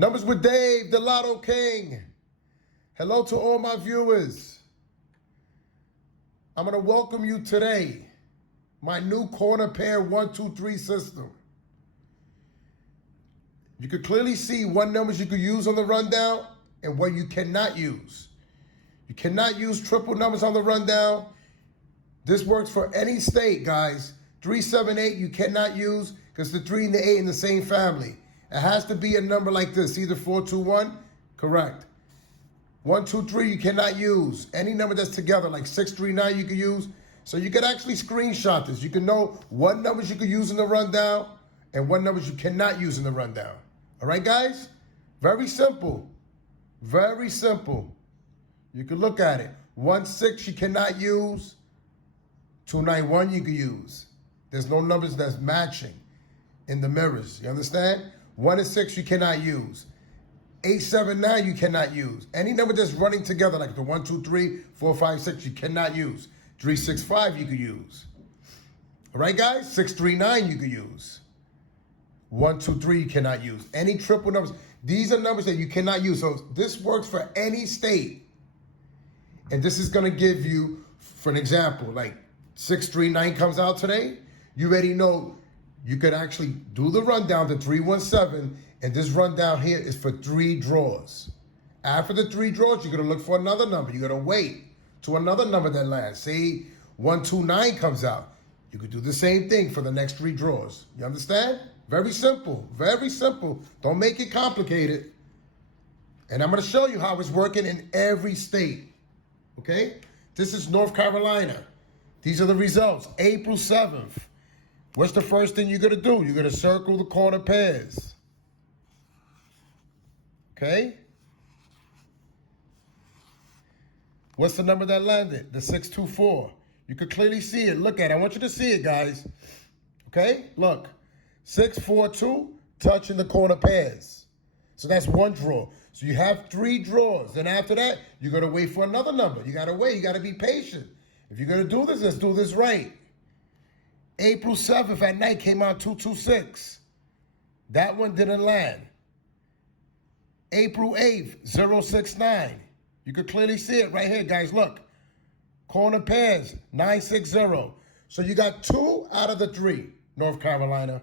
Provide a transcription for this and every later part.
Numbers with Dave, the Lotto King. Hello to all my viewers. I'm going to welcome you today. My new corner pair 1, 2, 3 system. You could clearly see what numbers you could use on the rundown and what you cannot use. You cannot use triple numbers on the rundown. This works for any state, guys. 3, 7, 8 you cannot use because the 3 and the 8 in the same family. It has to be a number like this, either 4, 2, 1, correct. 1, 2, 3 you cannot use. Any number that's together, like 6, 3, 9 you could use. So you could actually screenshot this. You can know what numbers you could use in the rundown and what numbers you cannot use in the rundown. All right, guys? Very simple. Very simple. You can look at it. 1, 6 you cannot use. 2, 9, 1 you could use. There's no numbers that's matching in the mirrors. You understand? 1 and 6 you cannot use. 8, 7, 9 you cannot use. Any number that's running together, like the 1, 2, 3, 4, 5, 6, you cannot use. 3, 6, 5 you could use. All right, guys? 6, 3, 9 you could use. 1, 2, 3 you cannot use. Any triple numbers. These are numbers that you cannot use. So this works for any state. And this is going to give you, for an example, like 6, 3, 9 comes out today. You already know you could actually do the rundown to 317, and this rundown here is for 3 draws. After the 3 draws, you're going to look for another number. You're going to wait to another number that lands. Say 1, 2, 9 comes out. You could do the same thing for the next 3 draws. You understand? Very simple. Very simple. Don't make it complicated. And I'm going to show you how it's working in every state. Okay? This is North Carolina. These are the results. April 7th. What's the first thing you're going to do? You're going to circle the corner pairs. Okay? What's the number that landed? The 624. You could clearly see it. Look at it. I want you to see it, guys. Okay? Look. 642, touching the corner pairs. So that's 1 draw. So you have 3 draws. And after that, you're going to wait for another number. You got to wait. You got to be patient. If you're going to do this, let's do this right. April 7th at night came out 226. That one didn't land. April 8th, 069. You could clearly see it right here, guys. Look. Corner pairs, 960. So you got 2 out of the 3, North Carolina.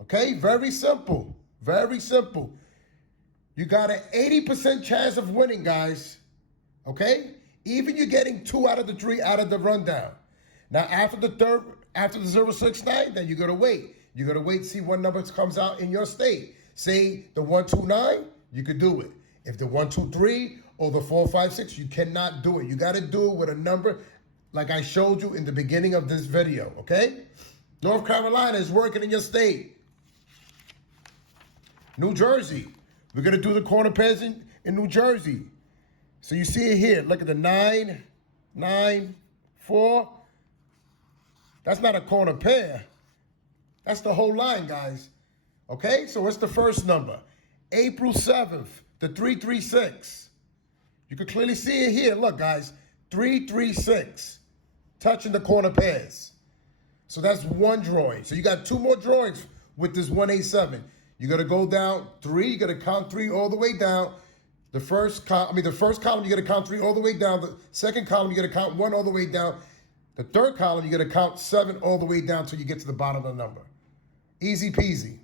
Okay? Very simple. Very simple. You got an 80% chance of winning, guys. Okay? Even you're getting 2 out of the 3 out of the rundown. Now, after the 069, then you're going to wait. You're going to wait to see what number comes out in your state. Say the 129, you could do it. If the 123 or the 456, you cannot do it. You got to do it with a number like I showed you in the beginning of this video, okay? North Carolina is working in your state. New Jersey. We're going to do the corner pairs in New Jersey. So you see it here. Look at the 9, 9, 4. That's not a corner pair. That's the whole line, guys. Okay? So what's the first number? April 7th, the 336. You can clearly see it here. Look, guys. 336. Touching the corner pairs. So that's 1 drawing. So you got 2 more drawings with this 187. You're going to go down 3. You're going to count 3 all the way down. The first column, you're going to count 3 all the way down. The second column, you're going to count 1 all the way down. The third column, you're going to count 7 all the way down until you get to the bottom of the number. Easy peasy.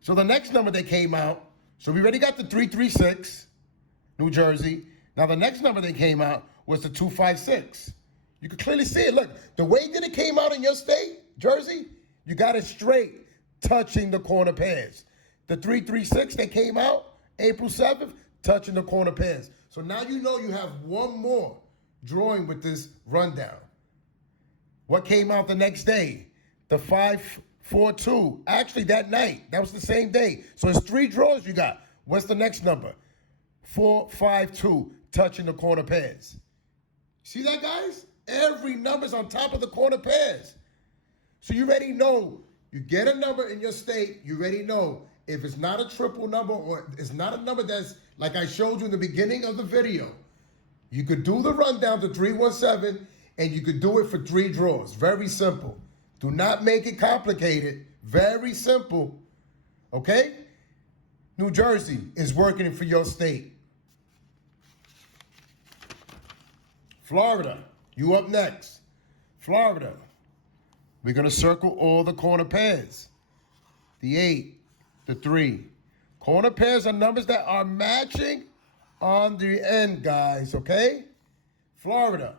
So the next number that came out, so we already got the 336, New Jersey. Now the next number that came out was the 256. You can clearly see it. Look, the way that it came out in your state, Jersey, you got it straight, touching the corner pairs. The 336 that came out, April 7th, touching the corner pairs. So now you know you have 1 more drawing with this rundown. What came out the next day? The 542. Actually, that night. That was the same day. So it's 3 draws you got. What's the next number? 452, touching the corner pairs. See that, guys? Every number's on top of the corner pairs. So you already know. You get a number in your state, you already know if it's not a triple number or it's not a number that's like I showed you in the beginning of the video. You could do the rundown to 317 and you could do it for 3 draws. Very simple. Do not make it complicated. Very simple. Okay? New Jersey is working for your state. Florida, you up next. Florida, we're going to circle all the corner pairs. The 8, the 3. Corner pairs are numbers that are matching on the end, guys, okay? Florida,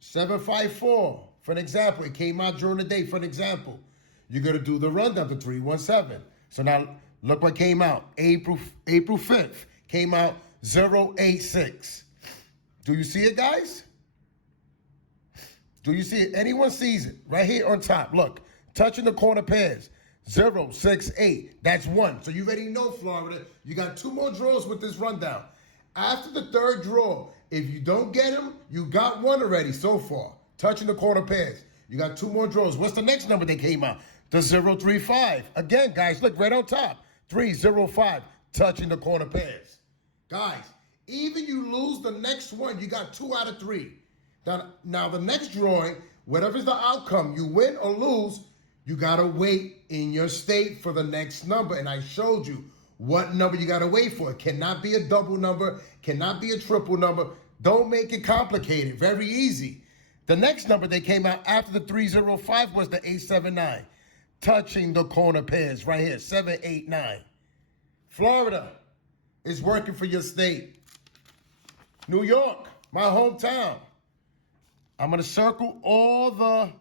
754. For an example, it came out during the day. For an example, you're going to do the rundown to 317. So now look what came out. April 5th came out 086. Do you see it, guys? Do you see it? Anyone sees it? Right here on top. Look, touching the corner pairs. 068. That's 1. So you already know, Florida. You got 2 more draws with this rundown. After the 3rd draw, if you don't get them, you got 1 already so far. Touching the corner pairs. You got 2 more draws. What's the next number that came out? The 035. Again, guys, look right on top. 305. Touching the corner pairs. Guys, even you lose the next one, you got 2 out of 3. Now the next drawing, whatever's the outcome, you win or lose, you got to wait in your state for the next number. And I showed you what number you got to wait for. It cannot be a double number, cannot be a triple number. Don't make it complicated. Very easy. The next number that came out after the 305 was the 879. Touching the corner pairs right here, 789. Florida is working for your state. New York, my hometown. I'm going to circle all the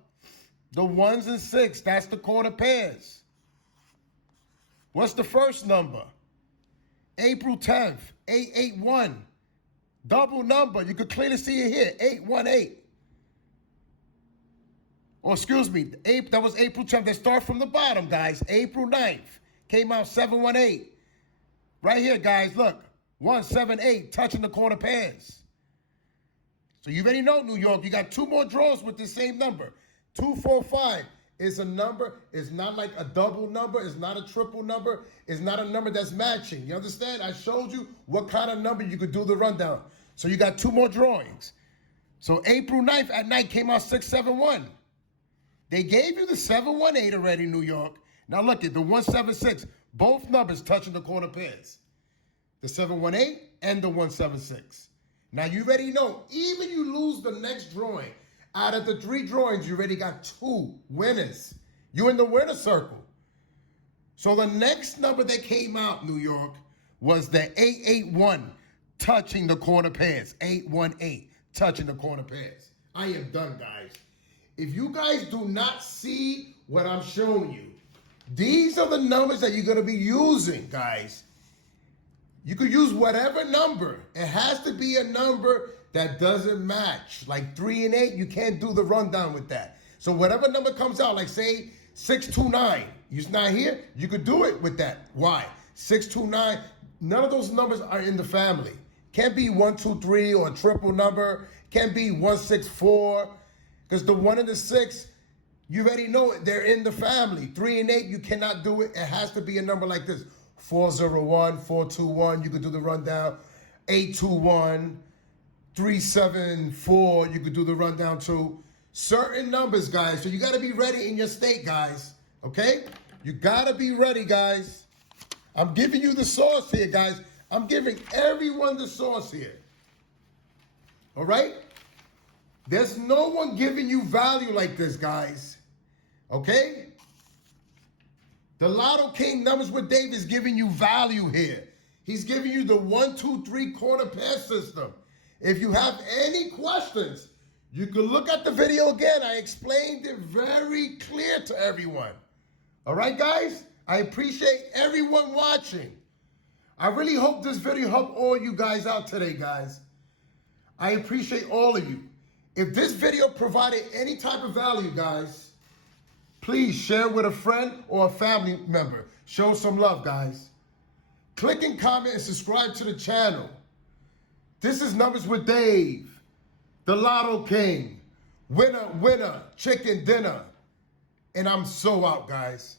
1s and 6. That's the corner pairs. What's the first number? April 10th, 881. Double number. You could clearly see it here, 818. Or excuse me, that was April 10th. They start from the bottom, guys. April 9th came out 718. Right here, guys, look. 178, touching the corner pairs. So you already know, New York, you got 2 more draws with the same number. 245 is a number. It's not like a double number. It's not a triple number. It's not a number that's matching. You understand? I showed you what kind of number you could do the rundown. So you got 2 more drawings. So April 9th at night came out 671. They gave you the 718 already, New York. Now look at the 176. Both numbers touching the corner pairs. The 718 and the 176. Now you already know, even you lose the next drawing, out of the 3 drawings, you already got 2 winners. You're in the winner circle. So the next number that came out, New York, was the 881, touching the corner pairs. 818, touching the corner pairs. I am done, guys. If you guys do not see what I'm showing you, these are the numbers that you're going to be using, guys. You could use whatever number. It has to be a number that doesn't match. Like 3 and 8, you can't do the rundown with that. So whatever number comes out, like say 629, it's not here, you could do it with that. Why? 629, none of those numbers are in the family. Can't be 123 or a triple number. Can't be 164. Because the 1 and the 6, you already know it, they're in the family. 3 and 8, you cannot do it. It has to be a number like this. 401, 421, you could do the rundown. 821, 374, you could do the rundown too. Certain numbers, guys. So you got to be ready in your state, guys. Okay? You got to be ready, guys. I'm giving you the sauce here, guys. I'm giving everyone the sauce here. All right? There's no one giving you value like this, guys. Okay? The Lotto King Numbers with Dave is giving you value here. He's giving you the 1, 2, 3 corner pair system. If you have any questions, you can look at the video again. I explained it very clear to everyone. All right, guys? I appreciate everyone watching. I really hope this video helped all you guys out today, guys. I appreciate all of you. If this video provided any type of value, guys, please share with a friend or a family member. Show some love, guys. Click and comment and subscribe to the channel. This is Numbers with Dave, the Lotto King, winner, chicken dinner. And I'm so out, guys.